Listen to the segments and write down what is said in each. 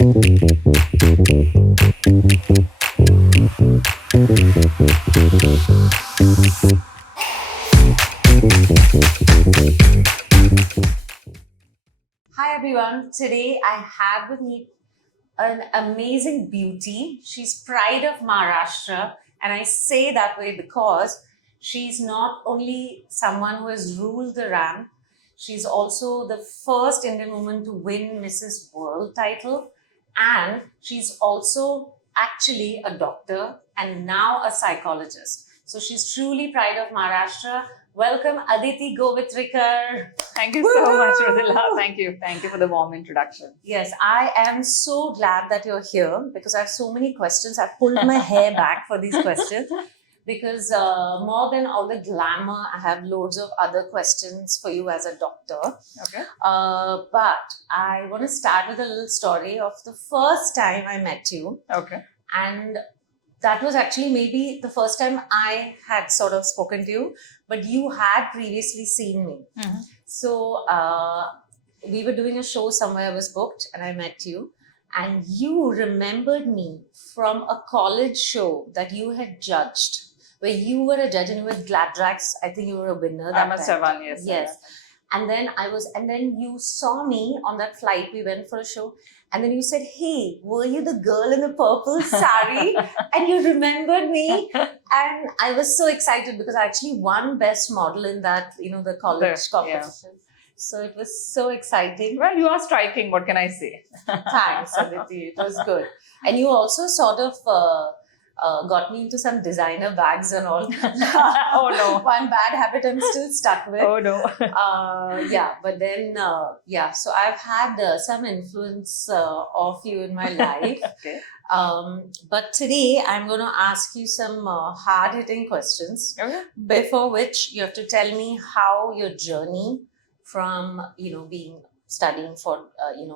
Hi everyone, today I have with me an amazing beauty. She's pride of Maharashtra, and I say that way because she's not only someone who has ruled the ramp, she's also the first Indian woman to win Mrs. World title, and she's also actually a doctor and now a psychologist. So she's truly pride of Maharashtra. Welcome Aditi Govitrikar. Thank you so much, Rodila. Thank you. Thank you for the warm introduction. Yes, I am so glad that you're here because I have so many questions. I've pulled my hair back for these questions because more than all the glamour, I have loads of other questions for you as a doctor. Okay. But I want to start with a little story of the first time I met you. Okay. And that was actually maybe the first time I had sort of spoken to you, but you had previously seen me. Mm-hmm. So we were doing a show somewhere, I was booked, and I met you. And you remembered me from a college show that you had judged, where you were a judge and you were Glad Drags. I think you were a winner. I must have won, yes. Yes. And then you saw me on that flight. We went for a show. And then you said, hey, were you the girl in the purple sari? And you remembered me. And I was so excited because I actually won best model in that, the college competition. Yeah. So it was so exciting. Well, you are striking. What can I say? Thanks, Aditi. It was good. And you also sort of got me into some designer bags and all. Oh no. One bad habit I'm still stuck with. Oh no. But then, so I've had some influence of you in my life. Okay. But today I'm going to ask you some hard-hitting questions. Okay. Before which you have to tell me how your journey from, studying for,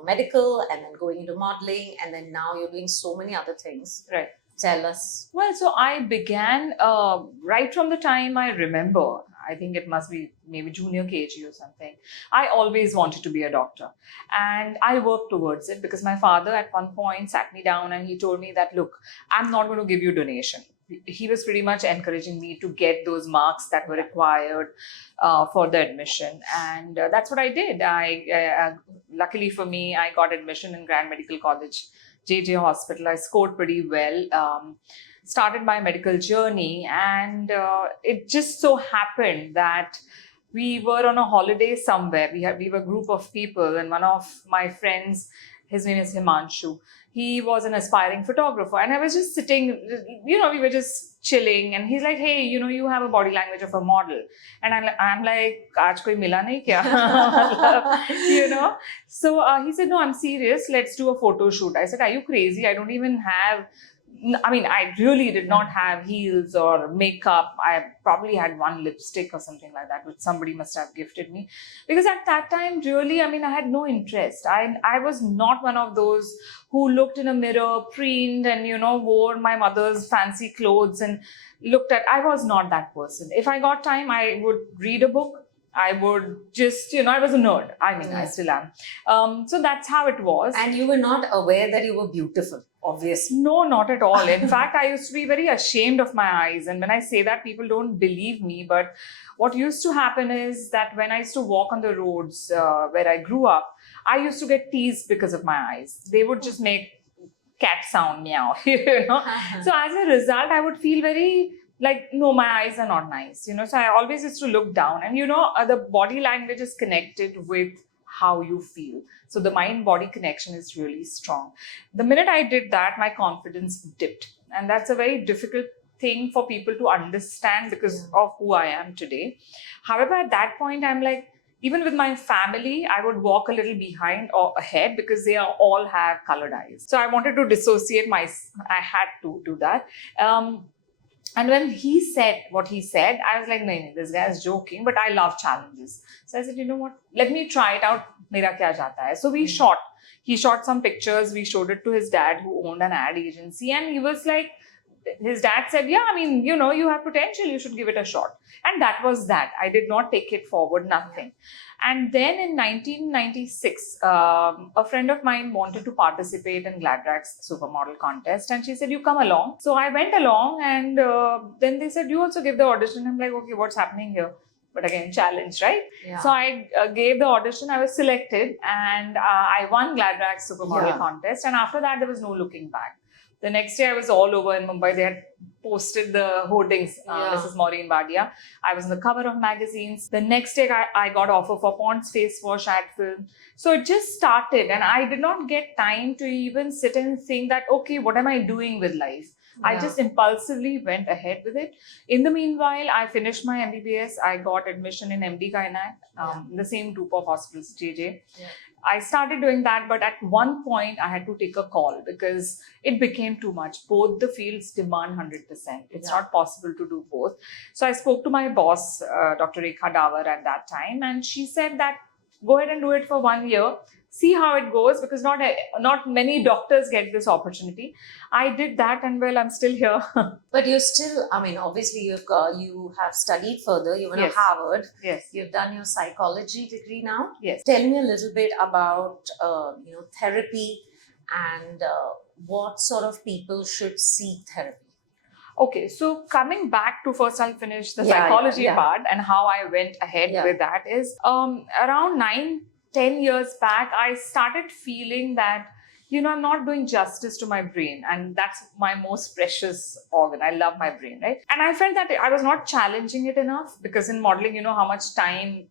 medical and then going into modeling and then now you're doing so many other things. Right. Tell us. Well, so I began right from the time I remember. I think it must be maybe junior KG or something. I always wanted to be a doctor and I worked towards it because my father at one point sat me down and he told me that, look, I'm not going to give you donation. He was pretty much encouraging me to get those marks that were required for the admission. And that's what I did. Luckily for me, I got admission in Grand Medical College, JJ Hospital. I scored pretty well, started my medical journey, and it just so happened that we were on a holiday somewhere. We were a group of people, and one of my friends, his name is Himanshu, he was an aspiring photographer, and I was just sitting, we were just chilling, and he's like, hey, you have a body language of a model. And I'm like, aaj koi mila nahi kya? So he said, no, I'm serious. Let's do a photo shoot. I said, are you crazy? I don't even have, I really did not have heels or makeup. I probably had one lipstick or something like that, which somebody must have gifted me. Because at that time, really, I had no interest. I was not one of those who looked in a mirror, preened and, wore my mother's fancy clothes and looked at, I was not that person. If I got time, I would read a book. I would just, I was a nerd. I still am. So that's how it was. And you were not aware that you were beautiful, obviously. No, not at all. In fact, I used to be very ashamed of my eyes. And when I say that, people don't believe me. But what used to happen is that when I used to walk on the roads where I grew up, I used to get teased because of my eyes. They would just make cat sound, meow, So as a result, I would feel very like, no, my eyes are not nice, So I always used to look down. And, the body language is connected with how you feel. So the mind-body connection is really strong. The minute I did that, my confidence dipped. And that's a very difficult thing for people to understand because of who I am today. However, at that point, I'm like, even with my family, I would walk a little behind or ahead because they all have colored eyes. So I wanted to dissociate I had to do that. And when he said what he said, I was like, no, this guy is joking, but I love challenges. So I said, you know what, let me try it out. Mera kya jata hai? So we shot. He shot some pictures. We showed it to his dad who owned an ad agency. And he was like, his dad said, yeah, I mean, you have potential, you should give it a shot. And that was that. I did not take it forward, nothing. And then in 1996, a friend of mine wanted to participate in Gladrak's supermodel contest. And she said, you come along. So I went along, and then they said, you also give the audition. I'm like, okay, what's happening here? But again, challenge, right? Yeah. So I gave the audition, I was selected, and I won Gladrak's supermodel contest. And after that, there was no looking back. The next day, I was all over in Mumbai. They had posted the hoardings, Mrs. Maureen Badia. I was on the cover of magazines. The next day, I got offer for Pond's face wash ad film. So it just started, and I did not get time to even sit and think that, okay, what am I doing with life? I just impulsively went ahead with it. In the meanwhile, I finished my MBBS. I got admission in MD Gynac, in the same group of hospitals, JJ. I started doing that, but at one point I had to take a call because it became too much. Both the fields demand 100%. It's not possible to do both. So I spoke to my boss, Dr. Rekha Davar, at that time, and she said that go ahead and do it for 1 year. See how it goes, because not many doctors get this opportunity. I did that, and well, I'm still here. But you're still, I mean, obviously you have studied further. You went to Harvard. Yes. You've done your psychology degree now. Yes. Tell me a little bit about therapy and what sort of people should seek therapy. Okay, so coming back to first, I'll finish the psychology part and how I went ahead with that is around 9-10 years back, I started feeling that, I'm not doing justice to my brain, and that's my most precious organ. I love my brain, right? And I felt that I was not challenging it enough, because in modeling, how much time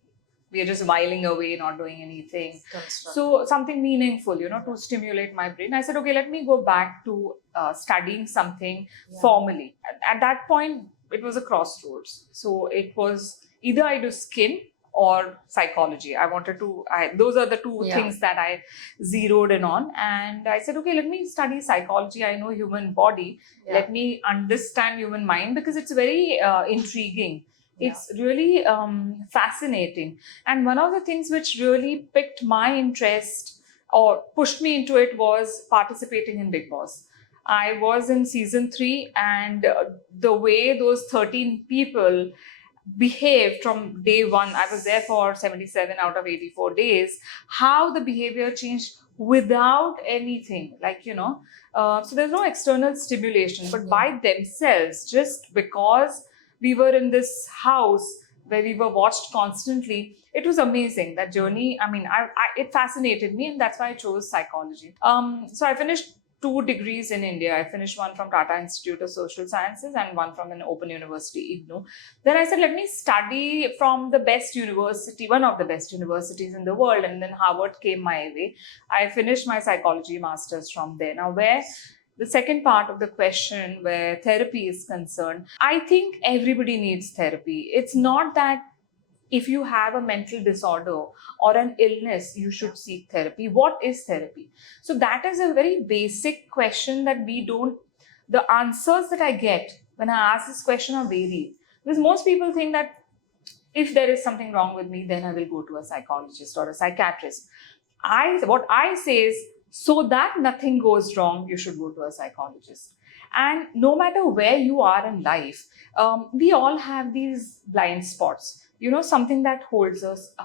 we are just whiling away, not doing anything. So something meaningful, to stimulate my brain. I said, okay, let me go back to studying something formally. At that point, it was a crossroads. So it was either I do skin or psychology. Those are the two things that I zeroed in on. And I said, okay, let me study psychology. I know human body. Let me understand human mind, because it's very intriguing. It's really fascinating. And one of the things which really piqued my interest or pushed me into it was participating in Bigg Boss. I was in season 3, and the way those 13 people behaved from day one, I was there for 77 out of 84 days, how the behavior changed without anything, so there's no external stimulation, but by themselves, just because we were in this house where we were watched constantly. It was amazing, that journey. I mean, it fascinated me, and that's why I chose psychology. So I finished 2 degrees in India. I finished one from Tata Institute of Social Sciences and one from an open university, IGNOU. Then I said, let me study from the best university, one of the best universities in the world. And then Harvard came my way. I finished my psychology master's from there. Now, where the second part of the question, where therapy is concerned, I think everybody needs therapy. It's not that if you have a mental disorder or an illness, you should seek therapy. What is therapy? So that is a very basic question that the answers that I get when I ask this question are varied. Because most people think that if there is something wrong with me, then I will go to a psychologist or a psychiatrist. What I say is, so that nothing goes wrong, you should go to a psychologist. And no matter where you are in life, we all have these blind spots. Something that holds us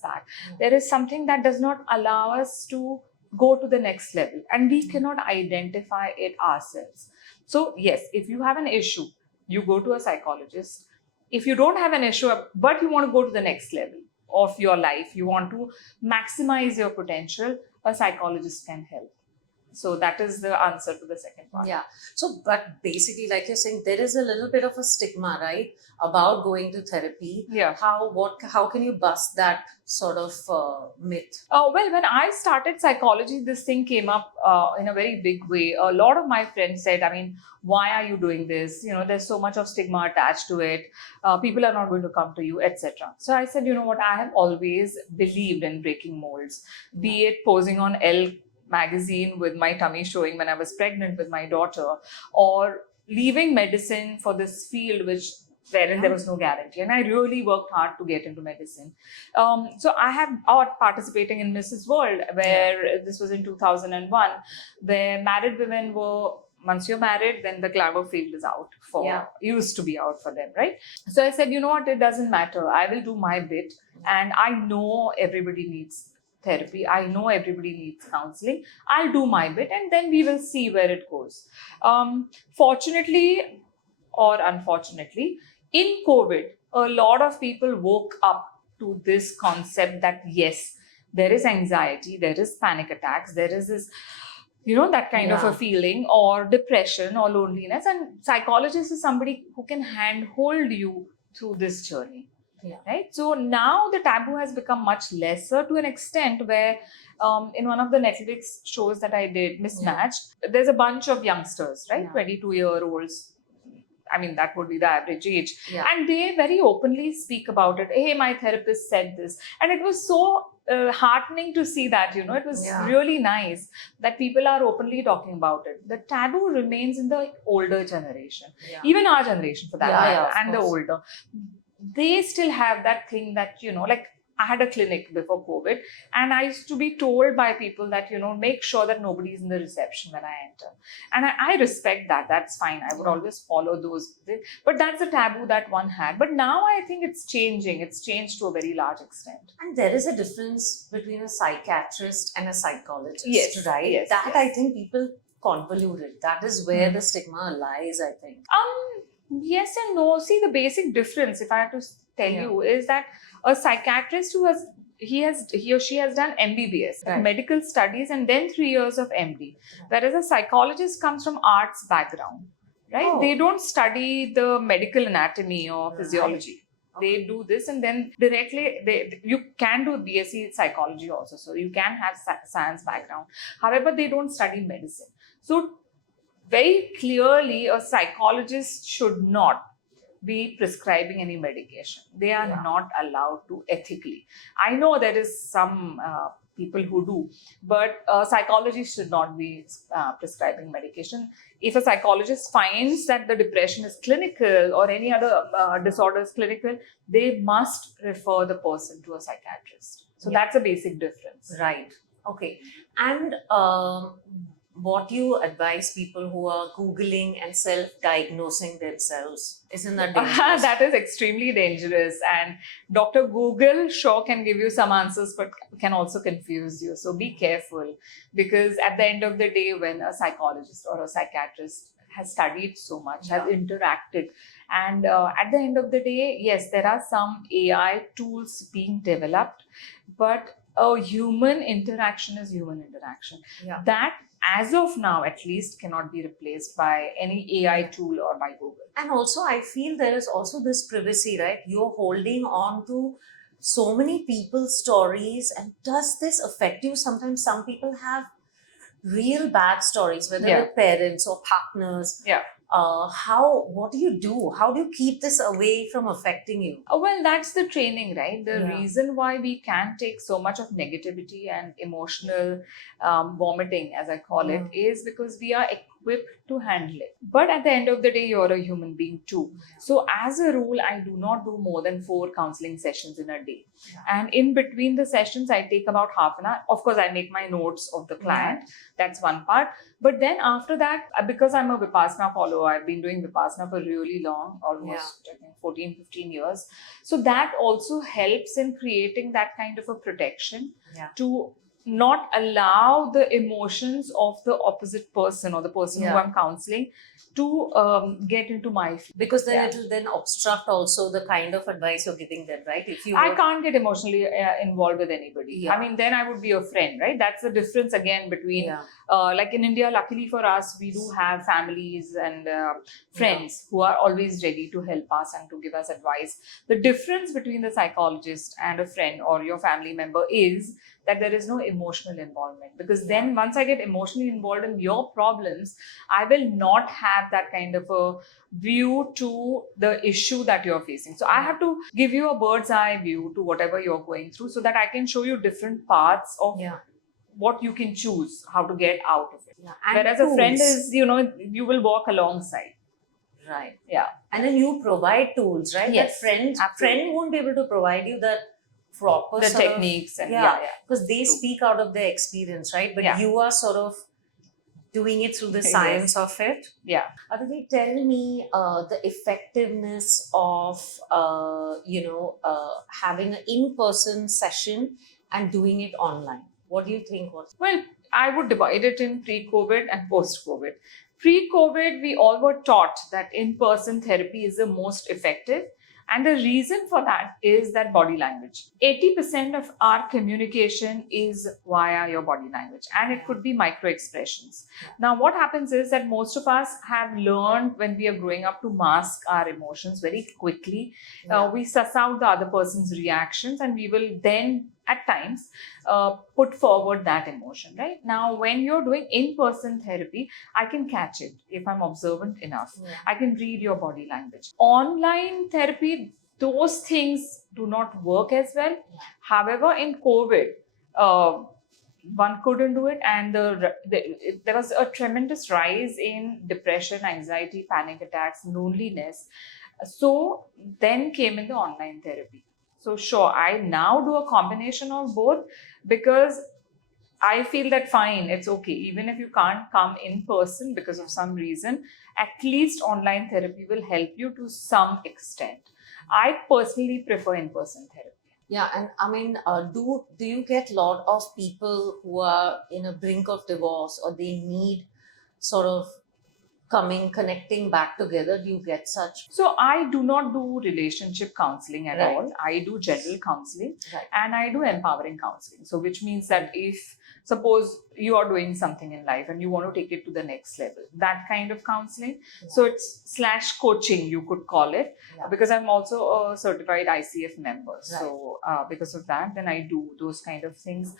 back. There is something that does not allow us to go to the next level, and we cannot identify it ourselves. So yes, if you have an issue, you go to a psychologist. If you don't have an issue, but you want to go to the next level of your life, you want to maximize your potential, a psychologist can help. So that is the answer to the second part. Yeah. So, but basically, like you're saying, there is a little bit of a stigma, right, about going to therapy. Yeah. How can you bust that sort of myth? Well, when I started psychology, this thing came up in a very big way. A lot of my friends said, I mean, why are you doing this? There's so much of stigma attached to it. People are not going to come to you, etc. So I said, what? I have always believed in breaking molds, be it posing on Elle magazine with my tummy showing when I was pregnant with my daughter, or leaving medicine for this field wherein there was no guarantee. And I really worked hard to get into medicine. So I have participating in Mrs. World, where this was in 2001, where married women were once you're married, then the glamour field is out for, Yeah. used to be out for them, right? So I said, you know what, it doesn't matter. I will do my bit. And I know everybody needs therapy. I know everybody needs counseling. I'll do my bit and then we will see where it goes. Fortunately or unfortunately, in COVID, a lot of people woke up to this concept that yes, there is anxiety, there is panic attacks, there is this, that kind of a feeling, or depression or loneliness. And psychologist is somebody who can handhold you through this journey. Yeah. Right. So now the taboo has become much lesser to an extent where in one of the Netflix shows that I did, Mismatched, there's a bunch of youngsters, right? 22-year-olds. I mean, that would be the average age. Yeah. And they very openly speak about it. Hey, my therapist said this. And it was so heartening to see that, it was really nice that people are openly talking about it. The taboo remains in the older generation, even our generation for that matter, and the older. They still have that thing that, like I had a clinic before COVID and I used to be told by people that, make sure that nobody's in the reception when I enter. And I respect that. That's fine. I would always follow those. But that's a taboo that one had. But now I think it's changing. It's changed to a very large extent. And there is a difference between a psychiatrist and a psychologist, right? Yes, I think people convolute it. That is where the stigma lies, I think. Yes and no. See, the basic difference, if I have to tell you, is that a psychiatrist he or she has done MBBS, medical studies, and then 3 years of MD. Whereas a psychologist comes from arts background, right? They don't study the medical anatomy or physiology. They do this and then directly, you can do BSc psychology also. So you can have science background. However, they don't study medicine. So very clearly, a psychologist should not be prescribing any medication. They are not allowed to ethically. I know there is some people who do, but psychologists should not be prescribing medication. If a psychologist finds that the depression is clinical or any other disorder is clinical, they must refer the person to a psychiatrist. So that's a basic difference. Right. Okay. And what do you advise people who are Googling and self-diagnosing themselves? Isn't that dangerous? That is extremely dangerous. And Dr. Google sure can give you some answers, but can also confuse you. So be careful, because at the end of the day, when a psychologist or a psychiatrist has studied so much, has interacted, and at the end of the day, yes, there are some AI tools being developed, but a human interaction is human interaction. That, as of now, at least, cannot be replaced by any AI tool or by Google. And also, I feel there is also this privacy, right? You're holding on to so many people's stories. And does this affect you? Sometimes some people have real bad stories, whether they're parents or partners. What do you do? How do you keep this away from affecting you? Well, that's the training, right? The reason why we can take so much of negativity and emotional vomiting, as I call it, is because we are equipped to handle it. But at the end of the day, you're a human being too. So as a rule, I do not do more than 4 counseling sessions in a day. And in between the sessions, I take about half an hour. Of course, I make my notes of the client. That's one part. But then after that, because I'm a Vipassana follower, I've been doing Vipassana for really long, almost I think 14, 15 years. So that also helps in creating that kind of a protection to not allow the emotions of the opposite person or the person who I'm counseling to get into my field. Because then it will then obstruct also the kind of advice you're giving them, right? If you I can't get emotionally involved with anybody. I mean, then I would be a friend, right? That's the difference again between, like in India, luckily for us, we do have families and friends who are always ready to help us and to give us advice. The difference between the psychologist and a friend or your family member is that there is no emotional involvement, because then once I get emotionally involved in your problems, I will not have that kind of a view to the issue that you're facing. So I have to give you a bird's eye view to whatever you're going through so that I can show you different parts of what you can choose, how to get out of it. Whereas a friend is, you will walk alongside. Right. Yeah. And then you provide tools, right? Yes. That friend won't be able to provide you that proper the techniques and because they speak out of their experience, right? But you are sort of doing it through the Yes. science of it. Yeah. Aditi, tell me the effectiveness of having an in-person session and doing it online. What do you think? Well, I would divide it in pre-COVID and post-COVID. Pre-COVID, we all were taught that in-person therapy is the most effective. And the reason for that is that body language. 80% of our communication is via your body language, and it could be micro expressions. Now, what happens is that most of us have learned when we are growing up to mask our emotions very quickly. We suss out the other person's reactions, and we will then at times put forward that emotion. Right now, when you're doing in-person therapy, I can catch it if I'm observant enough. I can read your body language. Online therapy, those things do not work as well. However, in COVID, one couldn't do it, and there was a tremendous rise in depression, anxiety, panic attacks, loneliness. So then came in the online therapy. So sure, I now do a combination of both, because I feel that fine, it's okay. Even if you can't come in person because of some reason, at least online therapy will help you to some extent. I personally prefer in-person therapy. Yeah, and I mean, do you get a lot of people who are in a brink of divorce, or they need sort of connecting back together? Do you get such? So I do not do relationship counseling at Right. all. I do general counseling, Right. and I do empowering counseling. So which means that if suppose you are doing something in life and you want to take it to the next level, that kind of counseling. Yeah. So it's / coaching, you could call it, Yeah. because I'm also a certified ICF member. Right. So because of that, then I do those kind of things.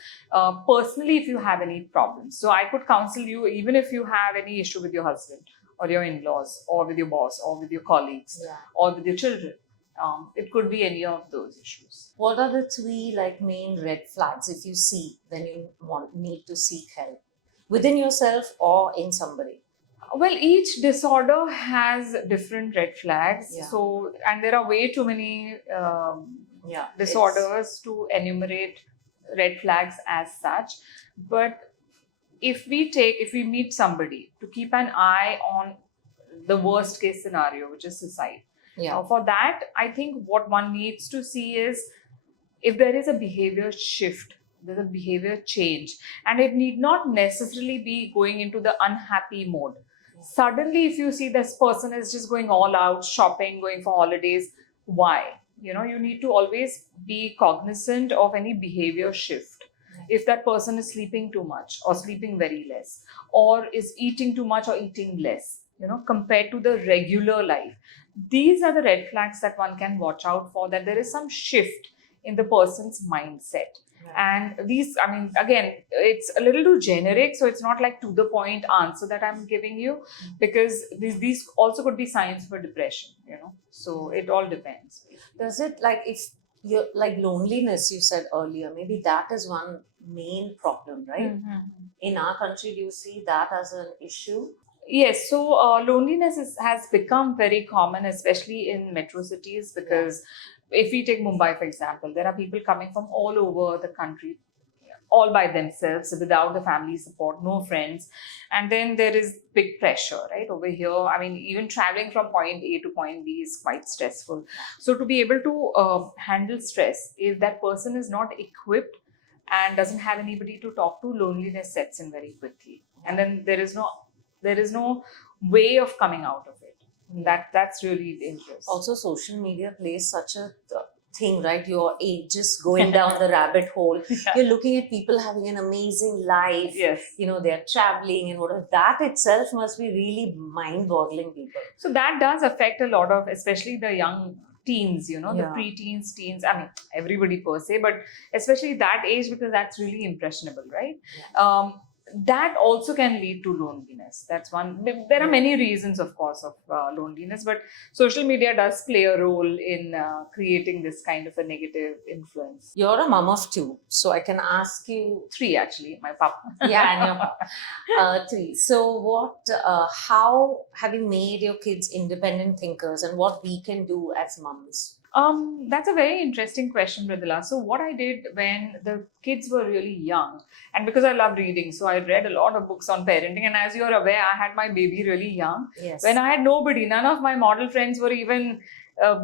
Personally, if you have any problems, so I could counsel you even if you have any issue with your husband or your in-laws or with your boss or with your colleagues, Yeah. or with your children. It could be any of those issues. What are the 3 main red flags if you see when you need to seek help within yourself or in somebody? Well, each disorder has different red flags. Yeah. So, and there are way too many Yeah, disorders to enumerate red flags as such. But if we meet somebody, to keep an eye on the worst case scenario, which is suicide. Yeah. For that, I think what one needs to see is if there is a behavior shift, there's a behavior change, and it need not necessarily be going into the unhappy mode. Suddenly, if you see this person is just going all out, shopping, going for holidays, why? You need to always be cognizant of any behavior shift. If that person is sleeping too much or sleeping very less, or is eating too much or eating less, compared to the regular life. These are the red flags that one can watch out for, that there is some shift in the person's mindset. And these, I mean, again, it's a little too generic, so it's not like to the point answer that I'm giving you, because these also could be signs for depression, so it all depends. Does it, if you're loneliness, you said earlier, maybe that is one main problem, right? Mm-hmm. In our country, do you see that as an issue? Yes, so loneliness has become very common, especially in metro cities, because if we take Mumbai, for example, there are people coming from all over the country, all by themselves, without the family support, no friends. And then there is big pressure, right? Over here, I mean, even traveling from point A to point B is quite stressful. So to be able to handle stress, if that person is not equipped and doesn't have anybody to talk to, loneliness sets in very quickly. And then there is no way of coming out of it. That's really dangerous. Also, social media plays such a thing, right? You're just going down the rabbit hole. Yeah. You're looking at people having an amazing life. Yes. They're traveling and whatever. That itself must be really mind-boggling people. So that does affect a lot of, especially the young teens, the Yeah. pre-teens, teens, I mean, everybody per se, but especially that age, because that's really impressionable, right? Yeah. That also can lead to loneliness. That's one. There are many reasons, of course, of loneliness, but social media does play a role in creating this kind of a negative influence. You're a mom of 2, so I can ask you 3, actually, my papa. Yeah, and your papa. 3. So how have you made your kids independent thinkers, and what we can do as moms? That's a very interesting question, Mridula. So what I did when the kids were really young, and because I love reading, so I read a lot of books on parenting. And as you're aware, I had my baby really young. Yes. When I had nobody, none of my model friends were even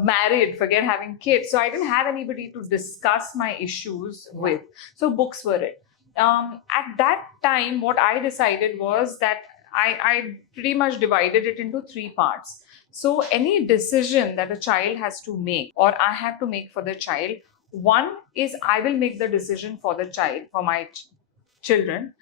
married, forget having kids. So I didn't have anybody to discuss my issues with. So books were it. At that time, what I decided was that I pretty much divided it into three parts. So, any decision that a child has to make, or I have to make for the child, one is I will make the decision for the child, for my children,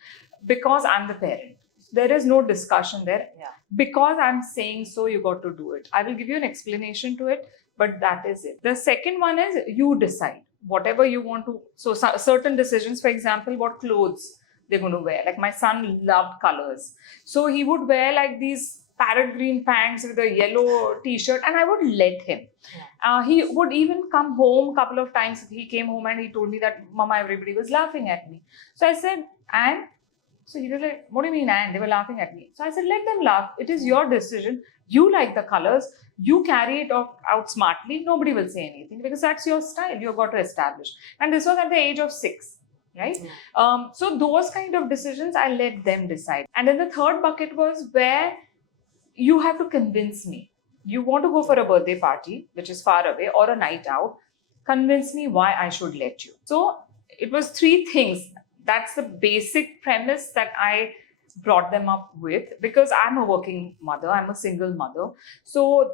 because I'm the parent. There is no discussion there. Yeah. Because I'm saying so, you got to do it. I will give you an explanation to it, but that is it. The second one is you decide whatever you want to. So, certain decisions, for example, what clothes they're going to wear. Like my son loved colors. So he would wear like these parrot green pants with a yellow t-shirt, and I would let him. He would even come home a couple of times. He came home and he told me that, Mama, everybody was laughing at me. So I said, and? So he was like, what do you mean, and? They were laughing at me. So I said, let them laugh. It is your decision. You like the colors. You carry it out smartly. Nobody will say anything because that's your style. You've got to establish. And this was at the age of 6. Right? So those kind of decisions, I let them decide. And then the third bucket was where you have to convince me. You want to go for a birthday party, which is far away, or a night out. Convince me why I should let you. So it was three things. That's the basic premise that I brought them up with, because I'm a working mother, I'm a single mother. So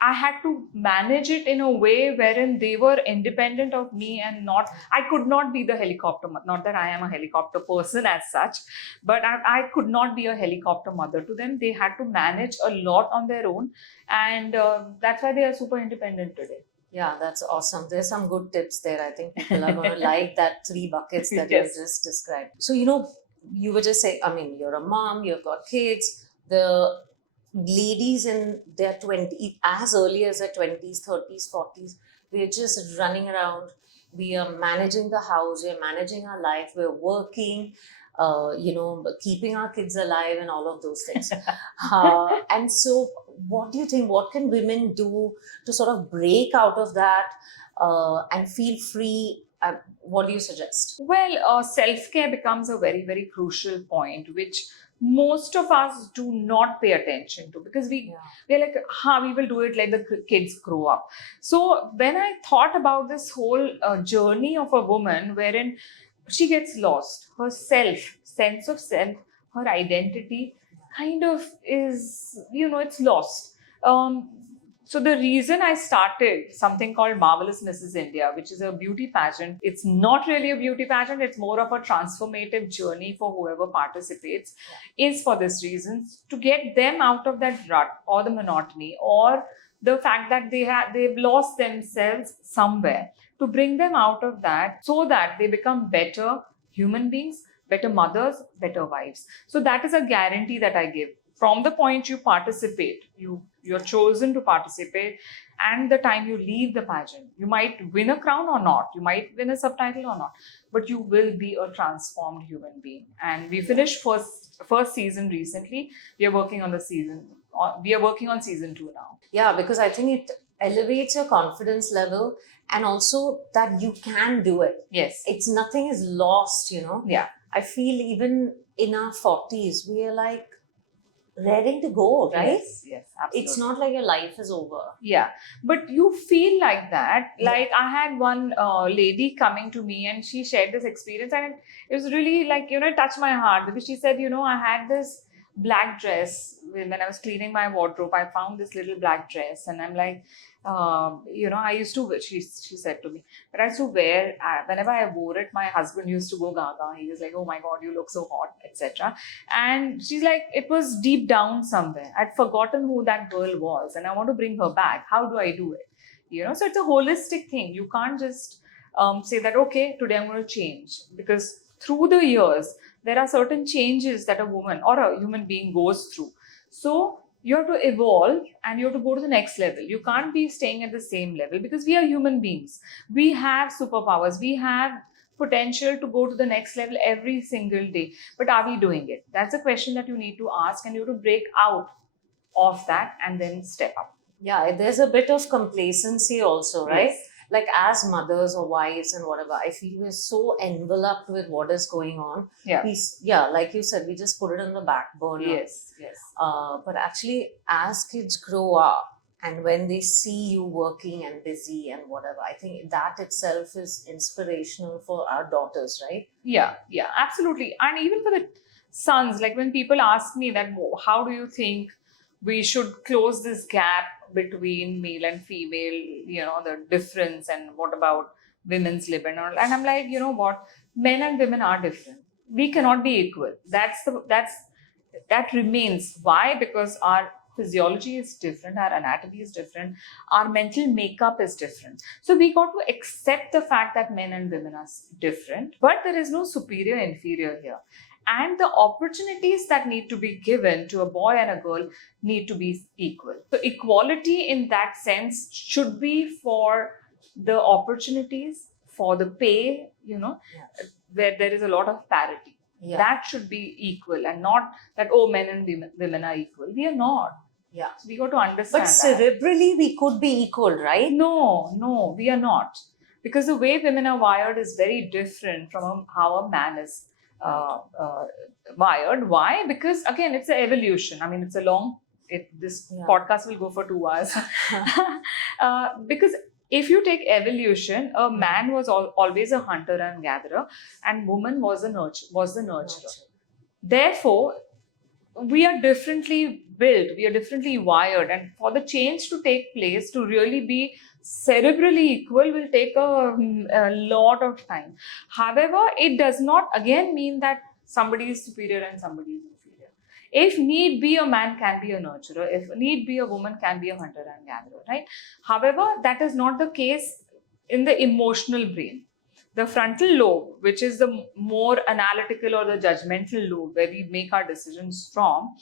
I had to manage it in a way wherein they were independent of me and I could not be the helicopter mother. Not that I am a helicopter person as such, but I could not be a helicopter mother to them. They had to manage a lot on their own. And that's why they are super independent today. Yeah, that's awesome. There's some good tips there. I think people are going to like that 3 buckets that Yes. you just described. So, you were just saying, I mean, you're a mom, you've got kids. The ladies in their 20s, as early as their 20s, 30s, 40s, we're just running around. We are managing the house, we're managing our life, we're working, keeping our kids alive and all of those things. And so what do you think, what can women do to sort of break out of that and feel free? What do you suggest? Well, self-care becomes a very, very crucial point, which most of us do not pay attention to, because we're like, we will do it, let the kids grow up. So when I thought about this whole journey of a woman wherein she gets lost, her sense of self, her identity kind of is, it's lost. So the reason I started something called Marvelous Mrs. India, which is a beauty pageant, it's not really a beauty pageant, it's more of a transformative journey for whoever participates, is for this reason, to get them out of that rut or the monotony or the fact that they've lost themselves somewhere, to bring them out of that so that they become better human beings, better mothers, better wives. So that is a guarantee that I give. From the point you participate, you're chosen to participate, and the time you leave the pageant, you might win a crown or not, you might win a subtitle or not, but you will be a transformed human being. And we finished first season recently. We are working on season 2 now. Yeah, because I think it elevates your confidence level, and also that you can do it. Yes. It's nothing is lost, Yeah. I feel even in our 40s, we are like raring to go, right? Yes, absolutely. It's not like your life is over. Yeah, but you feel like that. Like I had one lady coming to me and she shared this experience, and it was really like, it touched my heart, because she said, I had this black dress when I was cleaning my wardrobe. I found this little black dress, and I'm like, I used to, she said to me, but I used to wear, whenever I wore it, my husband used to go gaga. He was like, oh my God, you look so hot, etc. And she's like, it was deep down somewhere. I'd forgotten who that girl was, and I want to bring her back. How do I do it? So it's a holistic thing. You can't just say that, okay, today I'm going to change, because through the years, there are certain changes that a woman or a human being goes through. So you have to evolve and you have to go to the next level. You can't be staying at the same level, because we are human beings. We have superpowers. We have potential to go to the next level every single day. But are we doing it? That's a question that you need to ask, and you have to break out of that and then step up. Yeah, there's a bit of complacency also, right? Yes. Like as mothers or wives and whatever, I feel we're so enveloped with what is going on. Yeah. Yeah, like you said, we just put it on the back burner. Yes. Yes. But actually, as kids grow up and when they see you working and busy and whatever, I think that itself is inspirational for our daughters, right? Yeah, yeah, absolutely. And even for the sons, like when people ask me that, how do you think we should close this gap between male and female, the difference, and what about women's lib and all? And I'm like, you know what? Men and women are different. We cannot be equal. That remains. Why? Because our physiology is different, our anatomy is different, our mental makeup is different. So we got to accept the fact that men and women are different, but there is no superior inferior here. And the opportunities that need to be given to a boy and a girl need to be equal. So equality in that sense should be for the opportunities, for the pay, where there is a lot of parity. Yeah. That should be equal, and not that, oh, men and women are equal. We are not. Yeah. So we got to understand But that. cerebrally, we could be equal, right? No, we are not. Because the way women are wired is very different from how a man is wired. Why? Because again, it's an evolution. I mean, it's a long. This podcast will go for 2 hours. Because if you take evolution, a man was always a hunter and gatherer, and woman was the nurturer. Therefore, we are differently built, we are differently wired, and for the change to take place, to really be cerebrally equal, will take a lot of time. However, it does not again mean that somebody is superior and somebody is inferior. If need be, a man can be a nurturer. If need be, a woman can be a hunter and gatherer, right? However, that is not the case in the emotional brain. The frontal lobe, which is the more analytical or the judgmental lobe, where we make our decisions from,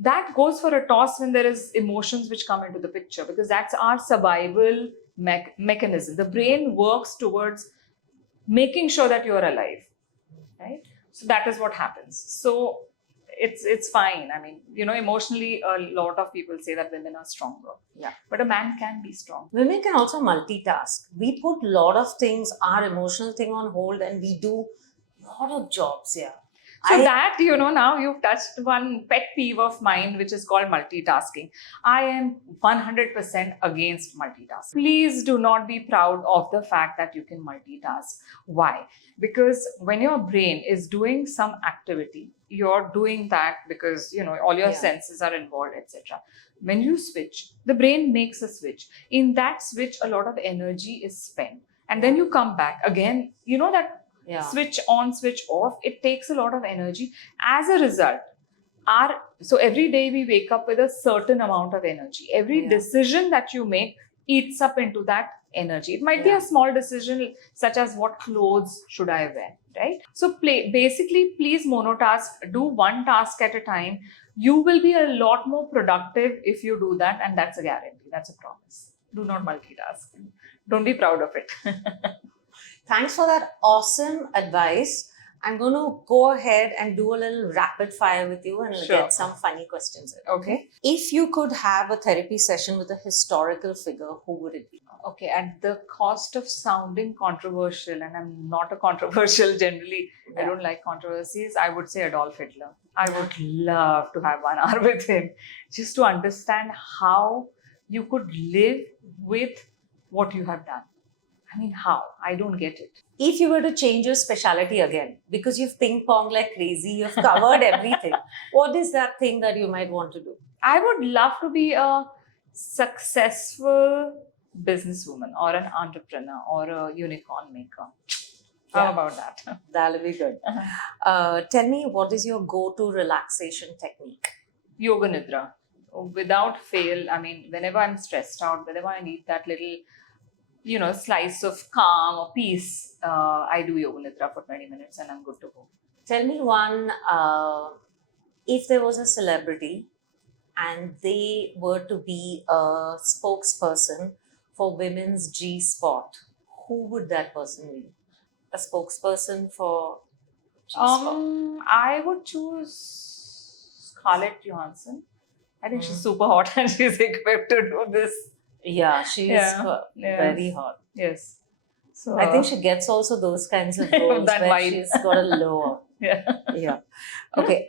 that goes for a toss when there is emotions which come into the picture, because that's our survival mechanism. The brain works towards making sure that you're alive, right? So that is what happens. So it's fine. I mean, emotionally, a lot of people say that women are stronger. Yeah. But a man can be strong. Women can also multitask. We put a lot of things, our emotional thing on hold, and we do a lot of jobs. Yeah. So now you've touched one pet peeve of mine, which is called multitasking. I am 100% against multitasking. Please do not be proud of the fact that you can multitask. Why? Because when your brain is doing some activity, you're doing that because, all your senses are involved, etc. When you switch, the brain makes a switch. In that switch, a lot of energy is spent. And then you come back again, that switch on, switch off, it takes a lot of energy. As a result, so every day we wake up with a certain amount of energy. Every decision that you make eats up into that energy. It might be a small decision, such as what clothes should I wear, right? So basically, please monotask, do one task at a time. You will be a lot more productive if you do that, and that's a guarantee, that's a promise. Do not multitask. Don't be proud of it. Thanks for that awesome advice. I'm going to go ahead and do a little rapid fire with you and get some funny questions in. Okay. If you could have a therapy session with a historical figure, who would it be? Okay, at the cost of sounding controversial, and I'm not a controversial generally, I don't like controversies, I would say Adolf Hitler. I would love to have 1 hour with him, just to understand how you could live with what you have done. I mean, how? I don't get it. If you were to change your specialty again, because you've ping-ponged like crazy, you've covered everything, what is that thing that you might want to do? I would love to be a successful businesswoman or an entrepreneur or a unicorn maker. How about that? That'll be good. Tell me, what is your go-to relaxation technique? Yoga Nidra. Without fail, I mean, whenever I'm stressed out, whenever I need that little slice of calm or peace, I do Yoga Nidra for 20 minutes and I'm good to go. Tell me one, if there was a celebrity and they were to be a spokesperson for women's G-spot, who would that person be? A spokesperson for G-spot? I would choose Scarlett Johansson. I think she's super hot and she's equipped to do this. Yeah, she is very hot. Yes. So I think she gets also those kinds of roles that where vibe. she's got a lower. Yeah. Yeah. Okay.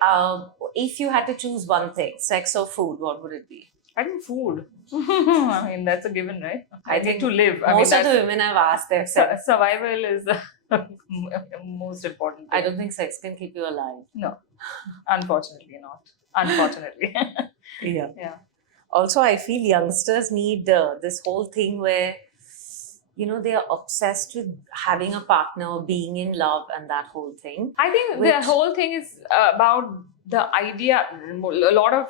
If you had to choose one thing, sex or food, what would it be? I think food. I mean, that's a given, right? I need think to live. Most I of mean, the women I've asked, they've said, survival is the most important thing. I don't think sex can keep you alive. No, unfortunately not. Unfortunately. Yeah. Yeah. Also, I feel youngsters need this whole thing where, they are obsessed with having a partner, being in love, and that whole thing. I think the whole thing is about the idea. A lot of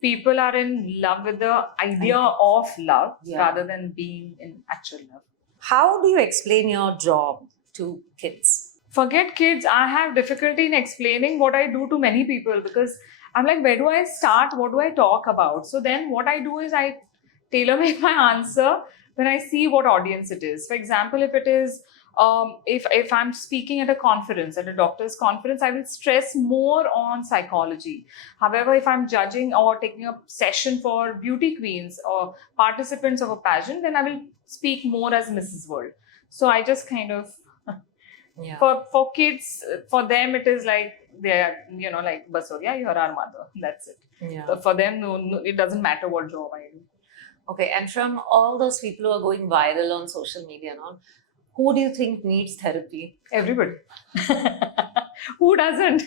people are in love with the idea of love rather than being in actual love. How do you explain your job to kids? Forget kids. I have difficulty in explaining what I do to many people because I'm like, where do I start? What do I talk about? So then what I do is I tailor make my answer when I see what audience it is. For example, if it is, if I'm speaking at a conference, at a doctor's conference, I will stress more on psychology. However, if I'm judging or taking a session for beauty queens or participants of a pageant, then I will speak more as Mrs. World. So I just kind of, for kids, for them, it is like, they're, like, Basoria, you're our mother. That's it. Yeah. But for them, no, it doesn't matter what job I do. Okay, and from all those people who are going viral on social media and all, who do you think needs therapy? Everybody. Who doesn't?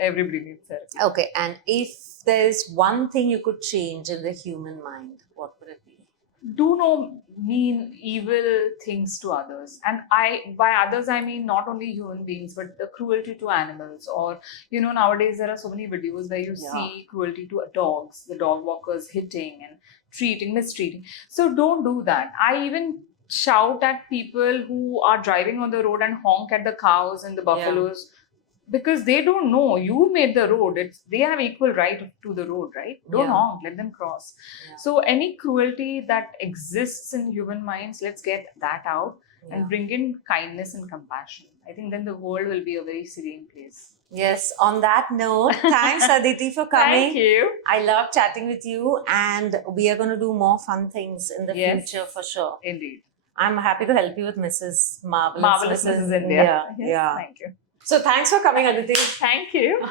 Everybody needs therapy. Okay, and if there's one thing you could change in the human mind, what would it be? Do no mean evil things to others. And by others, I mean not only human beings, but the cruelty to animals. Or, nowadays there are so many videos where you see cruelty to dogs, the dog walkers hitting and mistreating. So don't do that. I even shout at people who are driving on the road and honk at the cows and the buffaloes. Because they don't know. You made the road. They have equal right to the road, right? Don't honk. Let them cross. Yeah. So any cruelty that exists in human minds, let's get that out and bring in kindness and compassion. I think then the world will be a very serene place. Yes. On that note, thanks Aditi for coming. Thank you. I love chatting with you, and we are going to do more fun things in the future for sure. Indeed. I'm happy to help you with Mrs. Marvelous Mrs. India. Yeah. Thank you. So thanks for coming, Aditi. Thank you.